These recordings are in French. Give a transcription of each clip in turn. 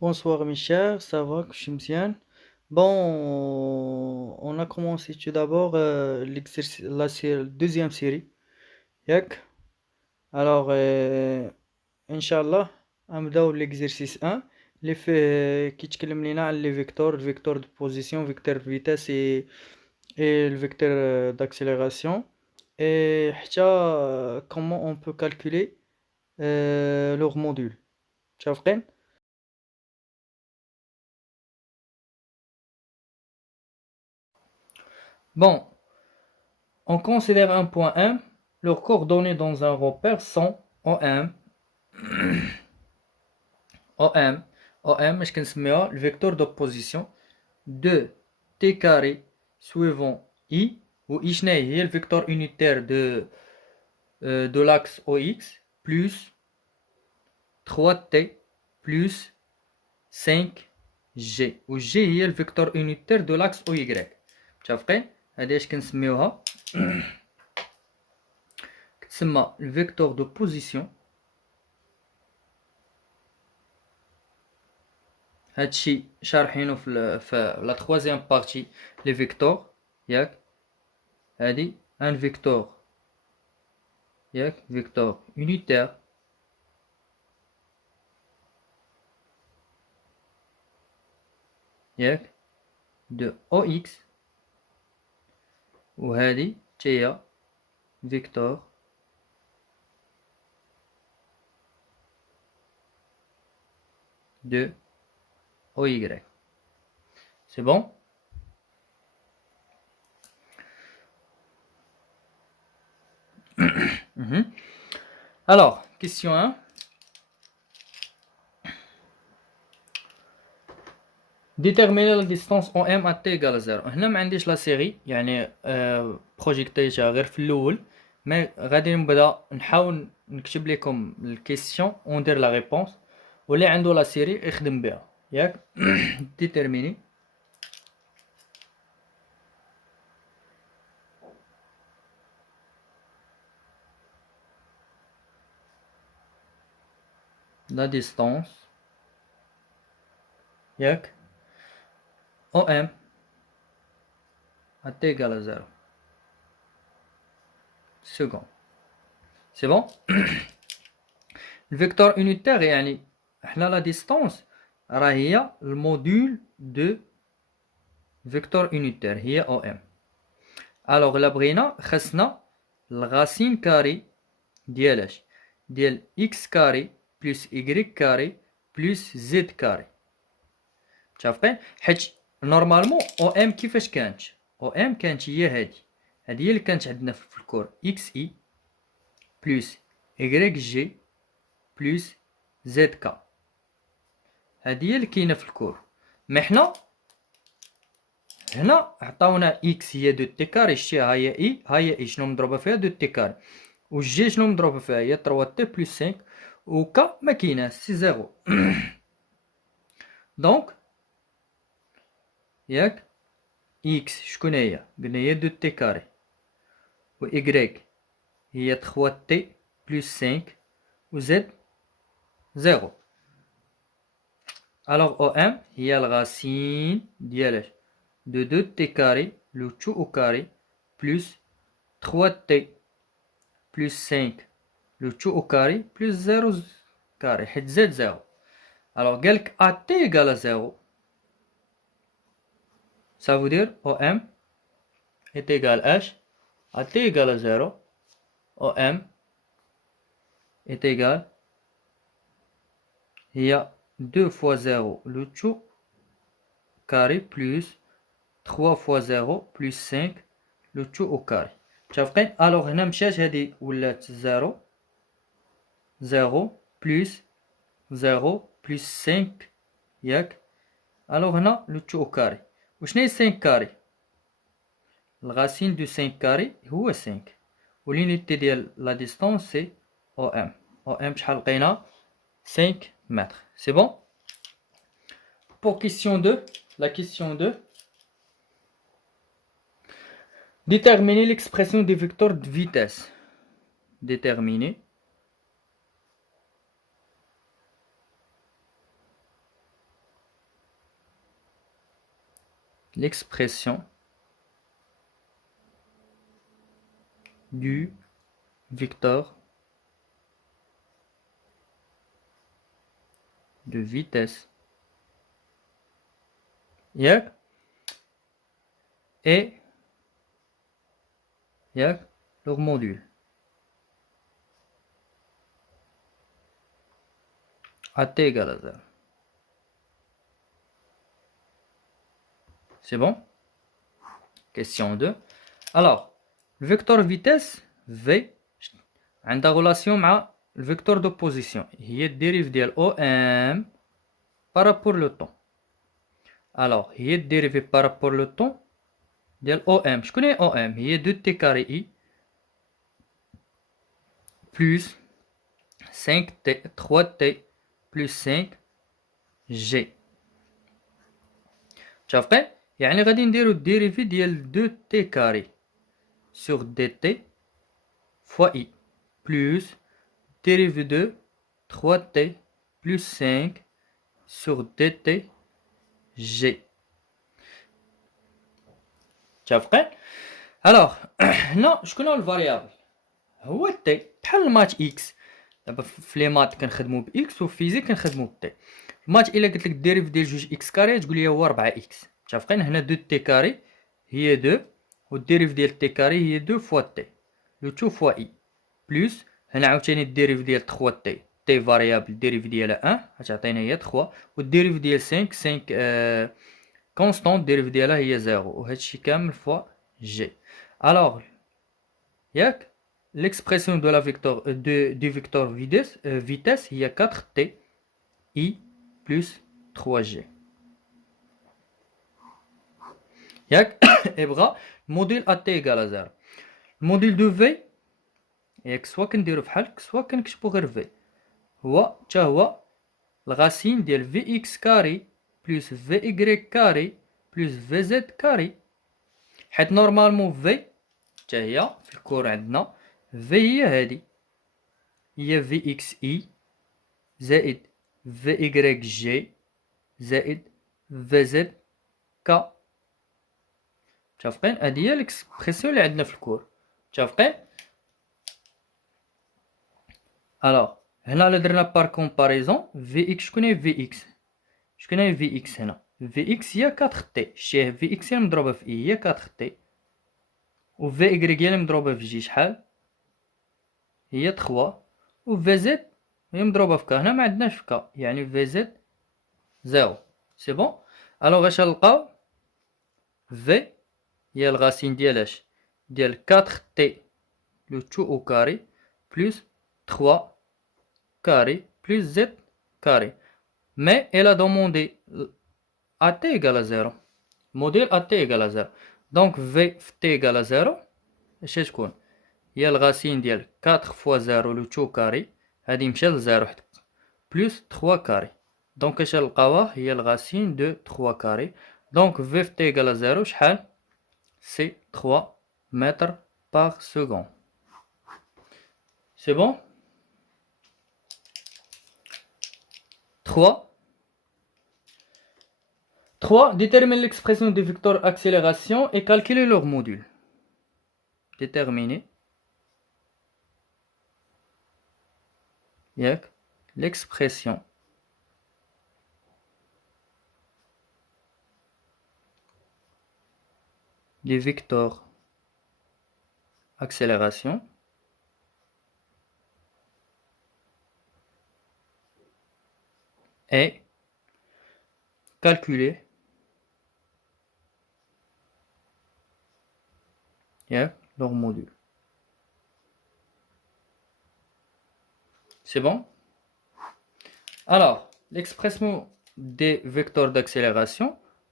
Bonsoir mes chers, ça va, Chimsiane? Bon, on a commencé tout d'abord l'exercice, deuxième série. Yak. Alors, Inch'Allah, نبداو l'exercice 1 اللي فيه كيتكلم لينا على les vecteurs, le vecteur de position, vecteur de vitesse et le vecteur d'accélération. Et حتى comment on peut calculer leur module. متفقين؟ Bon, on considère un point M, leurs coordonnées dans un repère sont OM, OM, OM, je كنسميها le vecteur d'opposition de T carré suivant I, où I est le vecteur unitaire de l'axe OX, plus 3T plus 5G, où G est le vecteur unitaire de l'axe OY. متفقين؟ هذه اش كنسميوها كتسمى le vecteur de position. هادشي شارحينو في لا troisième partie les vecteurs ياك هادي un vecteur ياك vecteur unitaire ياك de OX وهادي تاهي vecteur de OY. C'est bon? Alors, question 1. Déterminer la distance OM à t égale 0. هنا ما عنديش لا سيري يعني بروجيكتيتها غير في الاول مي غادي نبدا نحاول نكتب لكم الكيسيون وندير لا ريبونس واللي عنده لا سيري يخدم بها ياك. déterminer la distance ياك OM à t égale 0 seconde. C'est bon? Le vecteur unitaire يعني حنا la distance راه هي الموديول de vecteur unitaire هي OM. alors إلا بغينا خصنا الغاسين كاري ديال اش ديال x كاري بلس y كاري بلس z كاري. متفقين؟ حيت نورمالمون او ام كيفاش كانت او ام كانت هي هادي اللي كانت عندنا في الكور اكس اي بلس y جي بلس z كا. هادي هي اللي كاينه في الكور. مي حنا هنا عطاونا اكس هي دو تي كاري شتيها هي اي هي اي شنو مضروبه فيها دو تي كاري والجي شنو مضروبه فيها هي 3 تي بلس 5 وكا ما كايناش سي زيرو. دونك ياك اكس شكون هي قلنا هي دو تي كاري و y هي 3 تي بلس 5 و z 0. alors OM هي الغاسين ديال de 2t carré le tout au carré plus 3t plus 5 le tout au carré plus 0 carré حيت z 0. alors قالك at égale à 0 ça veut dire OM est égal à h at égale à 0 OM est égal il y a 2 fois 0 le tout carré plus 3 fois 0 plus 5 le tout au carré. متفقين؟ alors هنا مشات هادي ولات 0 0 plus 0 plus 5 ياك. alors هنا le tout au carré. وشناهي 5 كاري؟ الغاسين دو 5 كاري هو 5 واليونيتي ديال لا ديستونس سي او ام. او ام شحال لقينا 5 mètres. C'est bon? Pour question 2, la question 2. Déterminer l'expression des vecteurs de vitesse. Déterminer l'expression du vecteur de vitesse ياك et ياك leur module à t égale à 0. C'est bon? Question 2. Alors, le vecteur vitesse V عندها relation مع le vecteur d'opposition هي الديريف ديال OM par rapport le temps. Alors, هي الديريف par rapport le temps ديال OM. شكون هي OM؟ هي 2t carré I plus 5t 3t plus 5g. متفقين؟ يعني غادي نديرو الديريفي ديال 2t carré sur dt fois I plus dérivé de 3t plus 5 sur dt g. متفقين؟ alors هنا شكون هو الفاريابل؟ هو t بحال المات x. دابا في لي مات كنخدمو ب x وفي فيزيك كنخدمو ب t. المات الا قلت لك الديريف ديال جوج x كاري تقول لي هو 4 x. متفقين؟ هنا 2 t كاري هي 2 والديريف ديال t كاري هي 2 فوا t لو تو فوا i بلس هنا عاوتاني الديريف ديال 3 t فاريابل الديريف ديالها 1 غتعطينا هي 3 والديريف ديال 5 كونستون الديريف ديالها هي 0 وهادشي كامل فوا g. alors ياك l'expression de la vecteur du vecteur vitesse هي 4t i plus 3g. ياك ابغى الموديل à t égale à 0. الموديل دو v ياك سوا كنديرو بحال سوا كنكتبو غير v هو حتى هو الغاسين ديال vx كاري بلس vy كاري بلس vz كاري. حيت نورمالمون v حتى هي في الكور عندنا v هي هادي هي vxi زائد vyg زائد vz k. متفقين؟ هادي هي ليكسبرسيون اللي عندنا في الكور. متفقين؟ الوغ هنا الا درنا بار كومباريزون في اكس شكون هي في اكس؟ شكون هي في اكس هنا؟ في اكس هي 4 تي شتيها في اكس هي مضروبه في اي هي 4 تي و في اكغيك هي اللي مضروبه في جي شحال هي 3 و في زد هي مضروبه في ك. هنا ما عندناش في ك يعني في زد 0. سي بون. الوغ اش نلقاو في هي الغاسين ديال اش ديال 4 تي لو تو او كاري بلس 3 carré plus z carré. Mais elle a demandé à t égale à 0. Modèle à t égale à 0. Donc v t égale à 0. اش تكون؟ هي الغاسين ديال 4 fois 0 لو تو كاري هادي مشى ل 0 حدك بلس 3 كاري. دونك اش نلقاوها هي الغاسين دو 3 كاري. دونك v t égale à 0 شحال؟ سي 3 متر par seconde. C'est bon? 3. Détermine l'expression des vecteurs accélération et calculer leur module. Déterminer l'expression des vecteurs accélération et calculer leur module. C'est bon? Alors, l'expression des vecteurs d'accélération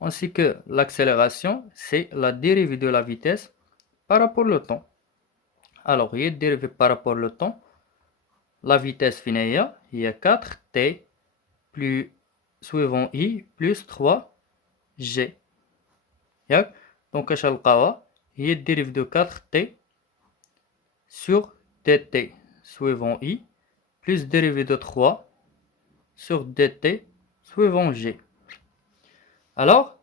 ainsi que l'accélération, c'est la dérivée de la vitesse par rapport au temps. Alors, il y a une dérivée par rapport au temps. La vitesse finale, il y a 4t plus suivant i plus 3g. Donc, il y a une dérivée de 4t sur dt suivant i plus dérivée de 3 sur dt suivant g. Alors,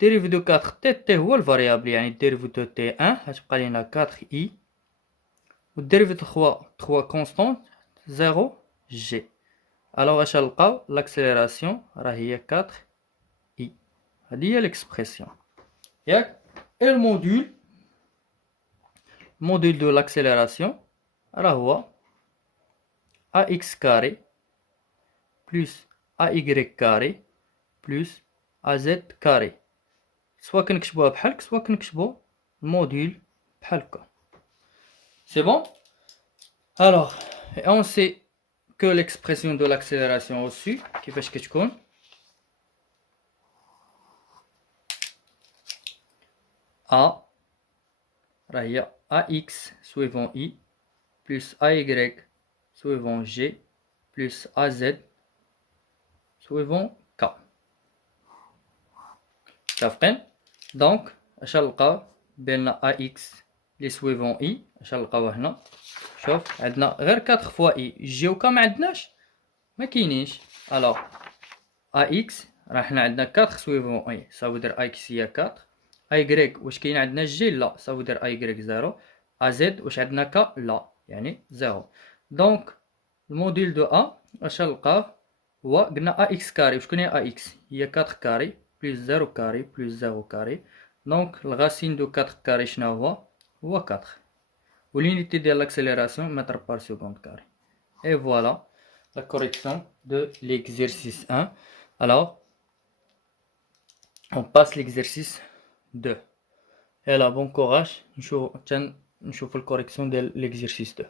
dérivé de 4t, t هو الفاريابل يعني dérivé de t1 غتبقى لينا 4i و dérivé de 3 constante 0 g. alors اش نلقاو l'accélération راه هي 4i. هذه هي l'expression ياك. et le module de l'accélération راه هو ax carré plus ay carré plus az carré. soit كنكتبوها بحال soit كنكتبو الموديل بحال هكا. c'est bon. alors on sait que l'expression de l'accélération au-dessus كيفاش كتكون a راه هي ax suivant i plus ay suivant g plus az suivant k. متفقين؟ دونك اش نلقاو بين ax لي suivant i اش نلقاو هنا. شوف عندنا غير 4 fois i g و k ما عندناش ما كاينينش. alors ax راه حنا عندنا 4 suivant i ça veut dire ax هي 4 y واش كاين عندنا g لا ça veut dire y 0 az واش عندنا k لا يعني 0. دونك الموديل دو a اش نلقاو هو قلنا ax كاري. شكون هي ax هي 4 كاري بلس 0 كاري بلس 0 كاري. دونك الغاسين دو 4 كاري شنو هو 4 و l'unité de l'accélération mètre par seconde carré. et voilà la correction de l'exercice 1. alors on passe l'exercice 2 et là bon courage نشوف la correction de l'exercice 2.